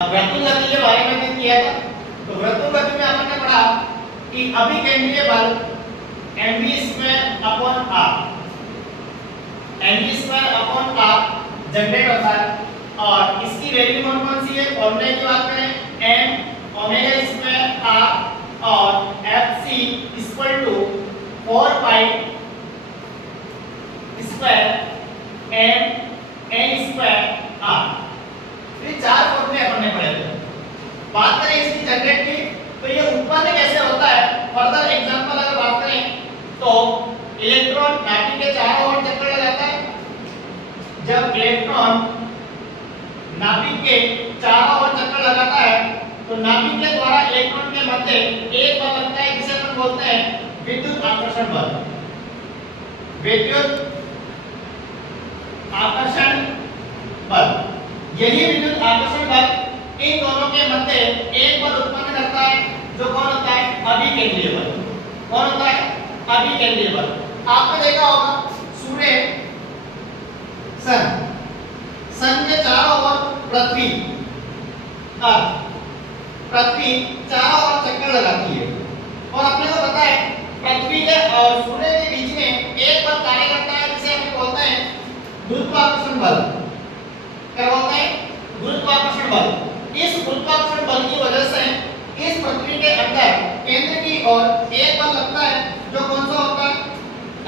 वृत्तुल गति के बारे में भी किया था। तो वृत्तुल गति में हमने पढ़ा कि अभिकेंद्रीय बल mv²/r जनरेट होता है और इसकी वैल्यू कौन सी है? फॉर्मूले की बात करें m ω²r और Fc = 4π² m n²r। ये चार फॉर्मूले हमने पढ़े थे। बात करें इसकी जनरेट की, तो ये उत्पन्न कैसे होता है? फर्दर एग्जांपल अगर बात करें तो इलेक्ट्रॉन नाभिक के चारों ओर चक्कर लगाता है। जब इलेक्ट्रॉन नाभिक के चारों ओर चक्कर लगाता है तो नाभिक के द्वारा इलेक्ट्रॉन के मध्य एक बल लगता है जिसे हम बोलते हैं विद्युत आकर्षण बल। विद्युत आकर्षण बल, यही विद्युत आकर्षण बल इन दोनों के मध्य एक बल उत्पन्न करता है जो कौन होता है? अभिकेंद्रीय बल। कौन होता है? अभिकेंद्रीय बल। आपने देखा होगा सूर्य सन के चारों ओर पृथ्वी चारों ओर चक्कर लगाती है और अपने को पता है पृथ्वी के और सूर्य के बीच में एक बल कार्य करता है जिसे हम बोलते हैं गुरुत्वाकर्षण बल। क्या बोलते हैं? गुरुत्वाकर्षण बल। इस गुरुत्वाकर्षण बल की वजह से इस पृथ्वी के अंदर केंद्र की ओर एक बल लगता है जो कौन सा होता है?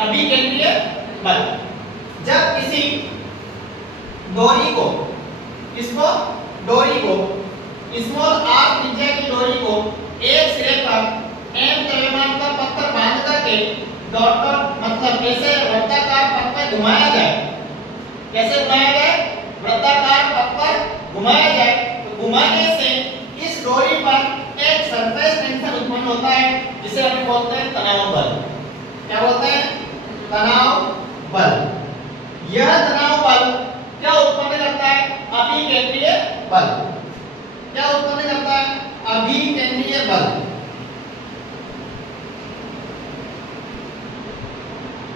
अभिकेंद्रीय बल। जब किसी डोरी को स्मॉल r त्रिज्या की डोरी को एक सिरे पर m द्रव्यमान का पत्थर बांध करके मतलब कैसे वृत्ताकार पथ पर घुमाया जाए। कैसे घुमाया जाए? वृत्ताकार पथ पर घुमाया जाए। तो घुमाने से इस डोरी पर एक सरफेस टेंशन उत्पन्न होता है जिसे हम बोलते हैं तनाव बल। क्या बोलते हैं? तनाव बल। यह तनाव बल क्या उत्पन्न करता है? अभिकेंद्रीय बल। क्या उत्पन्न करता है? अभिकेंद्रीय बल।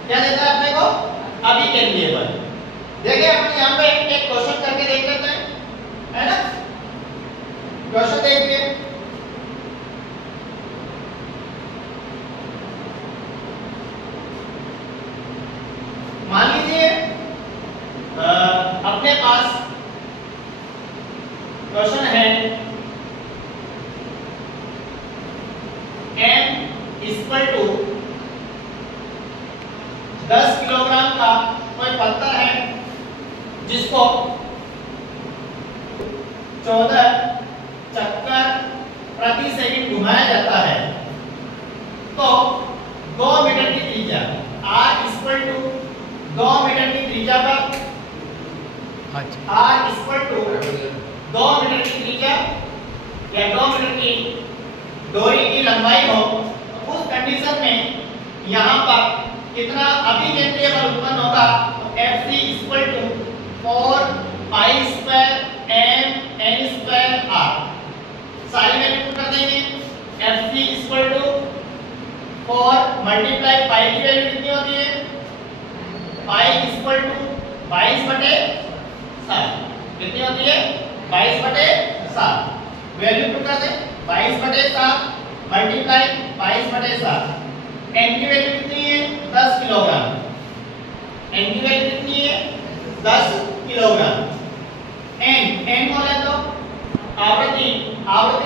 क्या देता है अपने को? अभिकेंद्रीय बल। देखिए अपन यहाँ पे एक क्वेश्चन करके देख लेते हैं, है ना? क्वेश्चन देखिए, मान लीजिए अपने पास क्वेश्चन है m = 10 किलोग्राम का कोई पत्थर है जिसको 14 चक्कर प्रति सेकंड घुमाया जाता है। तो 2 मीटर की त्रिज्या r = 2 मीटर की त्रिज्या पर r = 2 मीटर की त्रिज्या या 2 मीटर की डोरी की लंबाई हो, तो उस कंडीशन में यहाँ पर कितना अभिकेंद्रीय बल उत्पन्न होगा? तो Fc = 4π² m n²r। सारी वैल्यू पुट कर देंगे। Fc = 4 × पाई की वैल्यू कितनी होती है? पाई = 22/7। कितनी होती है? 22/7। वैल्यू पुट कर दें। 22/7 × 22/7। n की वैल्यू कितनी है? 10 किलोग्राम। n की वैल्यू कितनी है? 10 किलोग्राम। n बोले तो आवृत्ति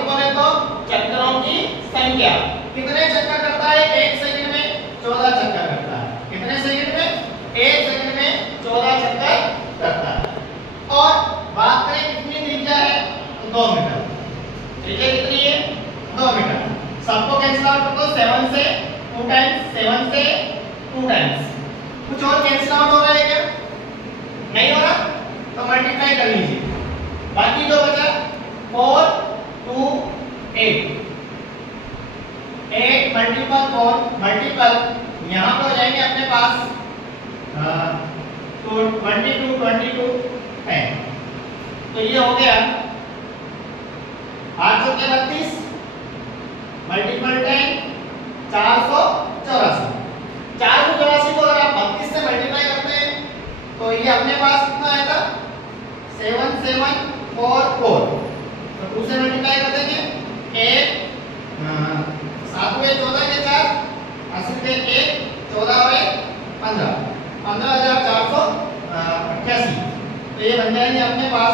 बोले तो चक्करों की संख्या। कितने चक्कर करता है एक सेकंड में? 14 चक्कर करता है। कितने सेकंड में? एक सेकंड में 14 चक्कर करता है। और बात करें कितनी त्रिज्या है? तो 2 मीटर। त्रिज्या कितनी है? 2 मीटर। सबको कैंसिल आउट कर दो। 7 से 2 टाइम्स, 7 से 2 टाइम्स। कुछ और कैंसिल आउट हो रहा है क्या? नहीं हो रहा? तो मल्टीप्लाई कर लीजिए। बाकी जो बचा 4 2 8 8 × 4 मल्टीपल यहाँ पर हो जाएंगे अपने पास 22 10। तो ये हो गया 8 × 32 मल्टीपल 10 484। 484 को अगर आप 32 से मल्टीप्लाई करते हैं तो ये अपने पास कितना आएगा? 7744। तो 2 से मल्टीप्लाई कर देंगे 1 7 में 14 के 4 80 में 1 14 में 15 15,488। तो ये बन जाएंगे अपने पास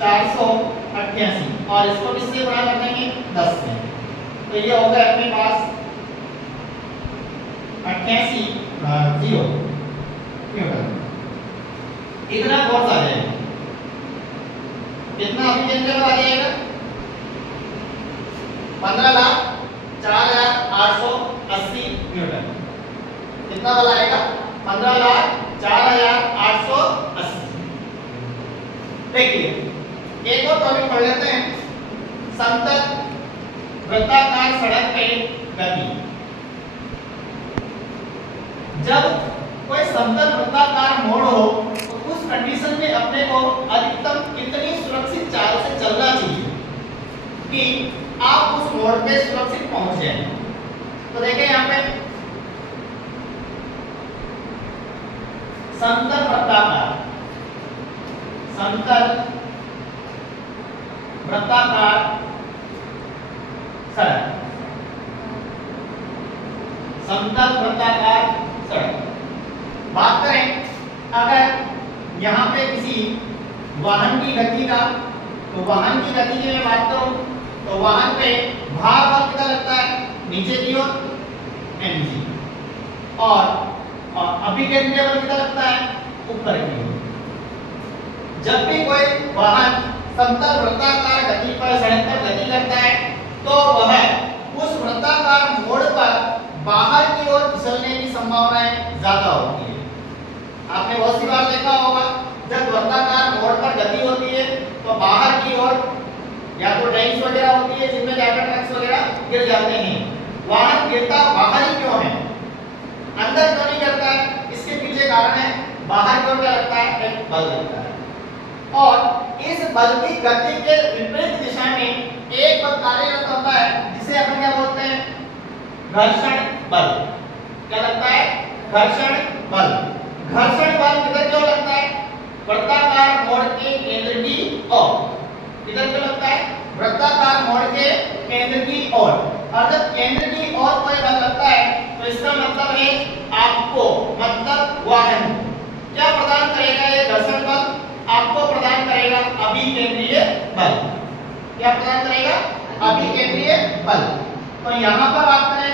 488 और इसको किससे गुणा कर देंगे 10 से। तो ये हो गया अपने पास 88 0 न्यूटन। इतना फोर्स आ जाएगा, कितना अभी केंद्र में आ जाएगा 15,04,880 न्यूटन। कितना वाला आएगा 15,04,880। देखिए एक और टॉपिक पढ़ लेते हैं, समतल वृत्ताकार सड़क पे गति। जब कोई समतल वृत्ताकार मोड़ हो तो उस कंडीशन में अपने को अधिकतम कितनी सुरक्षित चाल से चलना चाहिए कि आप उस मोड़ पे सुरक्षित पहुंच जाएं। तो देखिए यहाँ पे समतल वृत्ताकार सड़क, समतल वृत्ताकार सड़क। बात करें अगर यहाँ पे किसी वाहन की गति का, तो वाहन की गति की मैं बात करूं तो वाहन पे भार बल कितना लगता है नीचे की ओर mg और अभिकेंद्रीय बल कितना लगता है ऊपर की ओर। जब भी कोई वाहन समतल वृत्ताकार गति पर सड़क पर गति करता है तो वह उस वृत्ताकार मोड़ पर बाहर की ओर फिसलने की संभावनाएं ज्यादा होती है। आपने बहुत सी बार देखा होगा जब वृत्ताकार मोड़ पर गति होती है तो बाहर की ओर या तो ट्रेन्स वगैरह होती है जिनमें जाकर ट्रक्स वगैरह गिर जाते हैं। वाहन गिरता बाहर ही क्यों है, अंदर क्यों नहीं गिरता है? इसके पीछे कारण है बाहर की ओर क्या लगता है एक बल लगता है और इस बल की गति के विपरीत दिशा में एक बल कार्यरत होता है जिसे अपन क्या बोलते हैं घर्षण बल। क्या लगता है घर्षण बल। घर्षण बल किधर क्यों लगता है वृत्ताकार मोड़ के केंद्र की ओर। किधर क्यों लगता है वृत्ताकार मोड़ के केंद्र की ओर। और जब केंद्र की ओर कोई बल लगता है तो इसका मतलब है आपको मतलब वाहन क्या प्रदान करेगा ये घर्षण बल आपको प्रदान करेगा अभिकेंद्रीय बल। क्या प्रदान करेगा अभिकेंद्रीय बल। तो यहाँ पर बात करें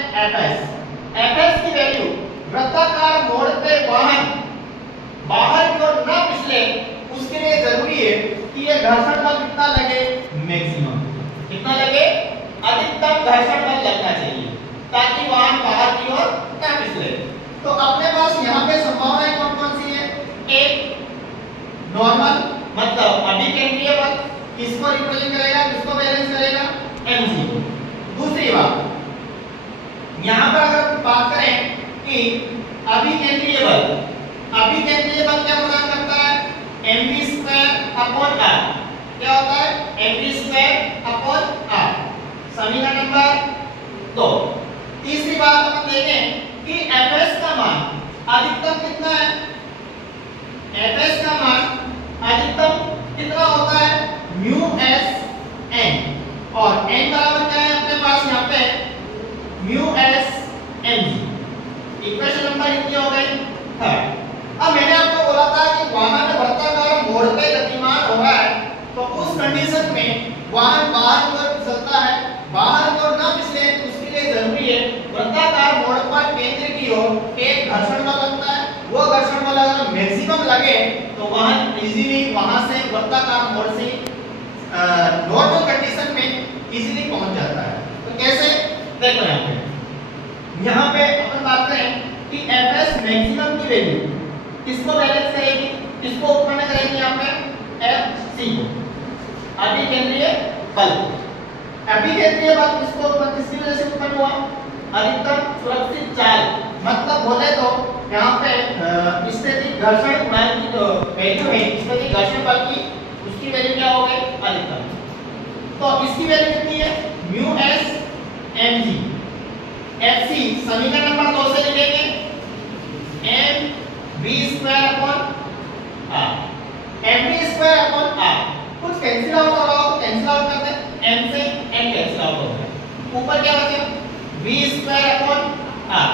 Fs की वैल्यू वृत्ताकार मोड़ पे वाहन बाहर की ओर न फिसले उसके लिए जरूरी है कि ये घर्षण बल कितना लगे मैक्सिमम कितना लगे अधिकतम घर्षण बल लगना चाहिए ताकि वाहन बाहर की ओर न फिसले। तो अपने पास यहाँ पे संभावनाएं कौन कौन सी है। एक नॉर्मल मतलब अभिकेंद्रीय बल किसको रिप्रेजेंट करेगा किसको बैलेंस करेगा mg को। दूसरी बात यहाँ पर अगर बात करें कि अभिकेंद्रीय बल क्या प्रदान करता है mv²/r। क्या होता है mv²/r। समीकरण नंबर 2। तीसरी बात अपन देखें कि Fs का मान अधिकतम कितना है। Fs का मान अधिकतम कितना होता है μsn और n बराबर क्या है अपने पास यहाँ पे μsmg। इक्वेशन नंबर कितनी हो गई 3। अब मैंने आपको बोला था कि वाहन वृत्ताकार मोड़ पे गतिमान हो रहा है तो उस कंडीशन में वाहन बाहर की ओर फिसलता है। बाहर की ओर न फिसले उसके लिए जरूरी है वृत्ताकार मोड़ पर केंद्र की ओर एक घर्षण बल लगता है। वो घर्षण बल अगर मैक्सिमम लगे तो वाहन इजीली वहां से वृत्ताकार मोड़ से नॉर्मल कंडीशन में इजीली पहुंच जाता है। तो कैसे देखो यहाँ पे अपन बात करें कि Fs मैक्सिमम की वैल्यू किसको बैलेंस करेगी किसको उत्पन्न करेगी यहाँ पे Fc को अभिकेंद्रीय बल। अभिकेंद्रीय बल किसको किसकी वजह से उत्पन्न हुआ अधिकतम सुरक्षित चाल मतलब बोले तो यहाँ पे स्थितिक घर्षण गुणांक की जो वैल्यू है स्थितिक घर्षण बल की उसकी वैल्यू क्या हो गई अधिकतम। तो इसकी वैल्यू कितनी है μsmg। Fc समीकरण नंबर 2 से लिखेंगे mv²/r। mv²/r कुछ कैंसिल आउट हो रहा हो तो ऊपर क्या बचा v square upon r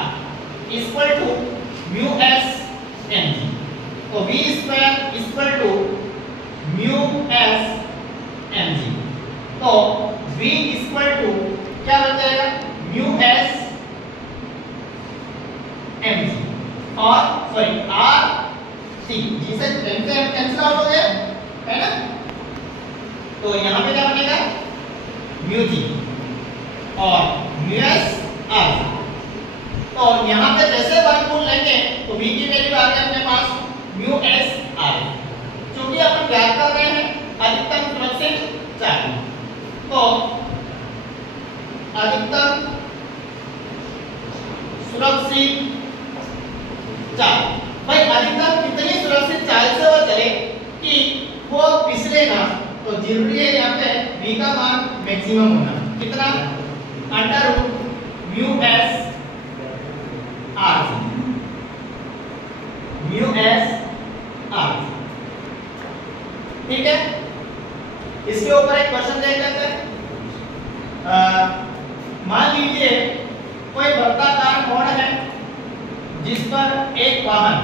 equal to mu s mg। तो v square equal to mu s mg। तो v इक्वल टू क्या बन जाएगा म्यू s mg और सॉरी r c g से कैंसिल आउट हो गया है ना। तो यहां पे क्या बनेगा म्यू g और म्यू s r। तो यहां पे जैसे वर्गमूल लेंगे तो v की वैल्यू आ गई अपने पास म्यू s r। क्योंकि अपन ज्ञात कर रहे हैं अधिकतम सुरक्षित चाल, तो अधिकतम सुरक्षित चाल भाई अधिकतम कितनी सुरक्षित चाल से वो चले कि वो पिछले ना। तो जरूरी है यहाँ पे v का मान मैक्सिमम होना कितना under root mu s r mu s r। ठीक है, इसके ऊपर एक क्वेश्चन देख लेते हैं। मान लीजिए कोई वृत्ताकार मोड़ है जिस पर एक वाहन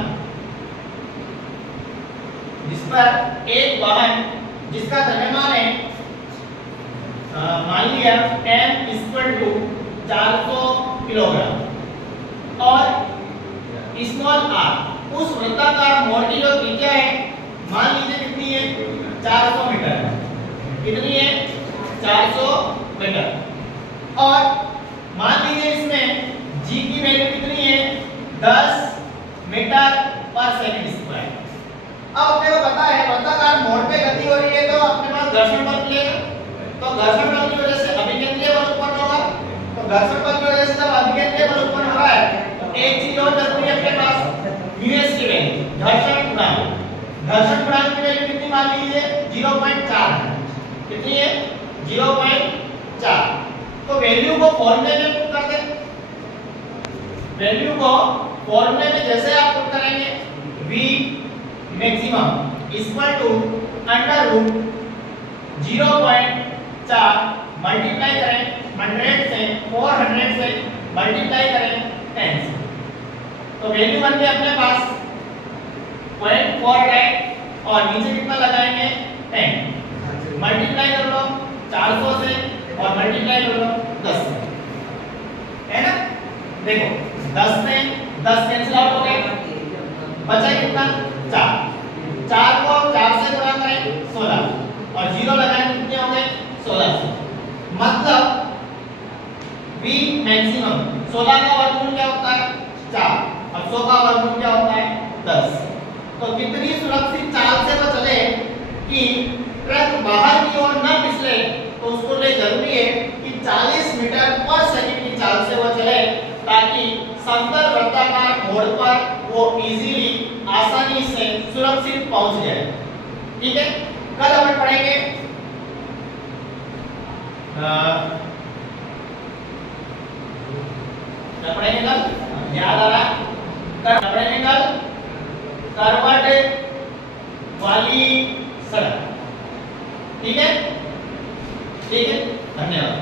जिसका द्रव्यमान है मान लिया m इक्वल टू 400 किलोग्राम और स्मॉल r उस वृत्ताकार मोड़ की जो त्रिज्या है मान लीजिए कितनी है 400 मीटर। कितनी है 400 मीटर और मान लीजिए इसमें g की वैल्यू कितनी है 10 मीटर पर सेकंड स्क्वायर। अब अपने को पता है वृत्ताकार मोड़ पे गति हो रही है तो अपने पास घर्षण बल मिलेगा। तो घर्षण बल की वजह से अभिकेंद्रीय बल उत्पन्न होगा। तो घर्षण बल की वजह से जब अभिकेंद्रीय बल उत्पन्न हो रहा है तो एक चीज और जरूरी है अपने पास म्यू s की वैल्यू घर्षण गुणांक की वैल्यू कितनी मान लीजिए 0.4 है। कितनी है 0.4। तो वैल्यू को फॉर्मूले में पुट कर दें। वैल्यू को फॉर्मूले में जैसे आप पुट करेंगे v maximum equal to under root 0.4 multiply करें 100 से 400 से मल्टीप्लाई करें 10 से। तो वैल्यू बन गई अपने पास 0.4 और नीचे कितना लगाएंगे 10 मल्टीप्लाई कर लो 400 से और मल्टीप्लाई कर लो 10 से, है ना। देखो 10 में 10 कैंसिल आउट हो गए, बचा कितना 4 को 4 से गुणा करें 16 और 0 लगाएं कितने हो गए 16 से। मतलब v मैक्सिमम 16 का वर्गमूल क्या होता है 4 और 100 का वर्गमूल क्या होता है 10। तो कितनी सुरक्षित चाल से वो चले कि ट्रक बाहर की ओर न फिसले, तो उसको लिए जरूरी है कि 40 मीटर पर सेकंड की चाल से वो चले ताकि समतल वृत्ताकार मोड़ पर वो इजीली आसानी से सुरक्षित पहुंच जाए। ठीक है, कल हम पढ़ेंगे क्या पढ़ेंगे कल याद आ रहा कल पढ़ेंगे कल करवट वाली सड़क। ठीक है, धन्यवाद।